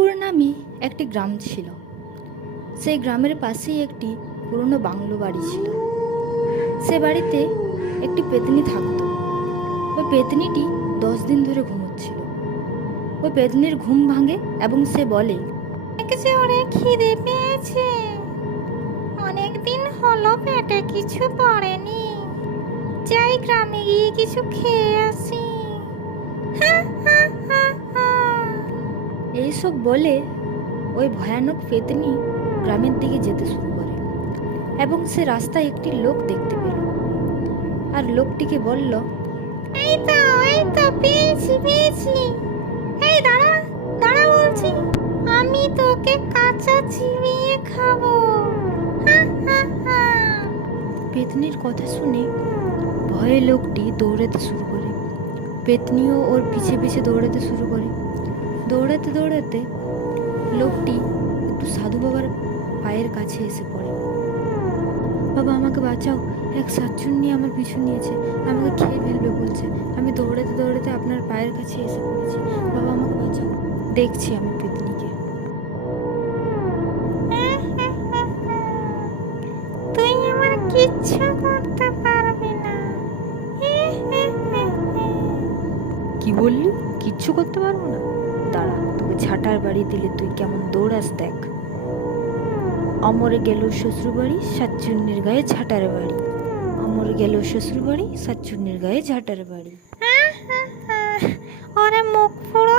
হলুদপুর নামে একটি গ্রাম ছিল। সেই গ্রামের পাশেই একটি পুরনো বাংলো বাড়ি ছিল। সে বাড়িতে একটি পেতনি থাকতো। ওই পেতনিটি 10 দিন ধরে ঘুমোচ্ছিল। ওই পেতনির ঘুম ভাঙে এবং সে বলে, জোরে খিদে পেয়েছে, অনেক দিন হলো পেটে কিছু পড়েনি, যাই গ্রামে গিয়ে কিছু খেয়ে আসি। হা, হা, হা, হা। এইসব বলে ওই ভয়ানক পেতনি গ্রামের দিকে যেতে শুরু করে এবং সে রাস্তায় একটি লোক দেখতে পেল আর লোকটিকে বলল, এই তো পেয়েছি পেয়েছি, এই দাঁড়া দাঁড়া বলছি, আমি তোকে কাঁচা চিবিয়ে খাবো। হা, হা, হা। পেতনির কথা শুনে ভয়ে লোকটি দৌড়াতে শুরু করে। পেতনিও ওর পিছে পিছে দৌড়াতে শুরু করে। দৌড়াতে দৌড়াতে লোকটি একটু সাধু বাবার পায়ের কাছে এসে পড়ে। বাবা, আমাকে বাঁচাও, এক শাকচুন্নি আমার পিছু নিয়েছে, আমাকে খেয়ে ফেলবে বলছে। আমি দৌড়াতে দৌড়াতে আপনার পায়ের কাছে এসে পড়েছি, বাবা আমাকে বাঁচাও। দেখছি আমি পেতনিকে। তুই আমার কিচ্ছু করতে পারবি না। কি বললি? কিচ্ছু করতে পারবো না? দাঁড়া, তোকে ঝাঁটার বাড়ি দিলে তুই কেমন দৌড়াস দেখ। অমরে গেল শ্বশুর বাড়ি, শাকচুন্নির গায়ে ঝাঁটার বাড়ি। অমরে গেল শ্বশুর বাড়ি, শাকচুন্নির গায়ে ঝাঁটার বাড়ি। ওরে মুখ পুরো,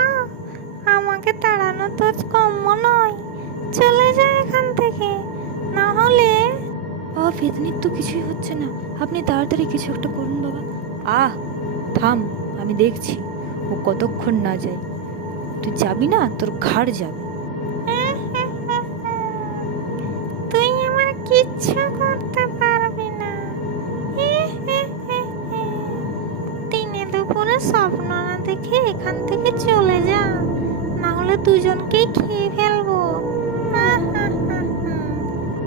আমাকে তাড়ানো তো কম্য নয়, চলে যা এখান থেকে, না হলে। বাবা, পেতনির তো কিছুই হচ্ছে না, আপনি তাড়াতাড়ি কিছু একটা করুন বাবা। থাম, আমি দেখছি ও কতক্ষণ না যায়। তুই যাবি না, তোর ঘাড় যাবে। তুই আমার কিচ্ছু করতে পারবি না। দিনে দুপুরে স্বপ্ন না দেখে এখান থেকে চলে যা, না হলে দুজনকেই খেয়ে ফেলবো।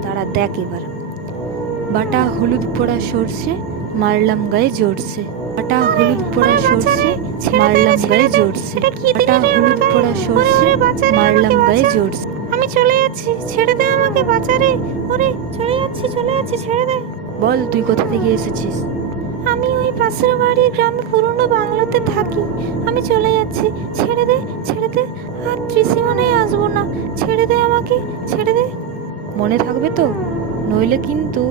তারা দেখ এবার। বাটা হলুদ পোড়া সর্ষে, মারলাম গায়ে জোরসে। বাটা হলুদ পোড়া সর্ষে, মারলাম গায়ে জোরসে। বাটা হলুদ পোড়া সর্ষে, মারলাম গায়ে জোরসে। আমি চলে যাচ্ছি, ছেড়ে দে আমাকে, বাঁচারে। ওরে চলে যাচ্ছি ছেড়ে দে। বল, তুই কোথা থেকে এসেছিস? আমি ওই পাশের বাড়ির গ্রামে পুরনো বাংলোতে থাকি। আমি চলে যাচ্ছি, ছেড়ে দে। আর ত্রিসীমানায় আসবো না, ছেড়ে দে আমাকে, ছেড়ে দে। মনে থাকবে তো, নইলে কিন্তু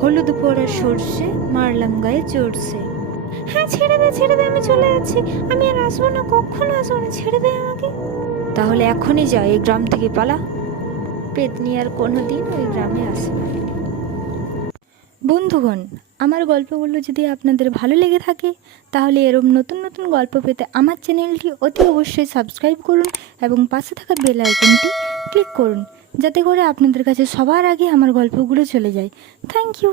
হলুদ পোড়া সর্ষে, মারলাম গায়ে জোরসে। হ্যাঁ ছেড়ে দে, আমি চলে যাচ্ছি, আমি আর আসবো না, কখনো আসবো না, ছেড়ে দে আমাকে। তাহলে এখনই যা, এই গ্রাম থেকে পালা। পেতনি আর কোনোদিন ওই গ্রামে আসে না। বন্ধুগণ, আমার গল্পগুলো যদি আপনাদের ভালো লেগে থাকে তাহলে এরকম নতুন নতুন গল্প পেতে আমার চ্যানেলটি অতি অবশ্যই সাবস্ক্রাইব করুন এবং পাশে থাকা বেল আইকনটি ক্লিক করুন, যাতে করে আপনাদের কাছে সবার আগে আমার গল্পগুলো চলে যায়। Thank you.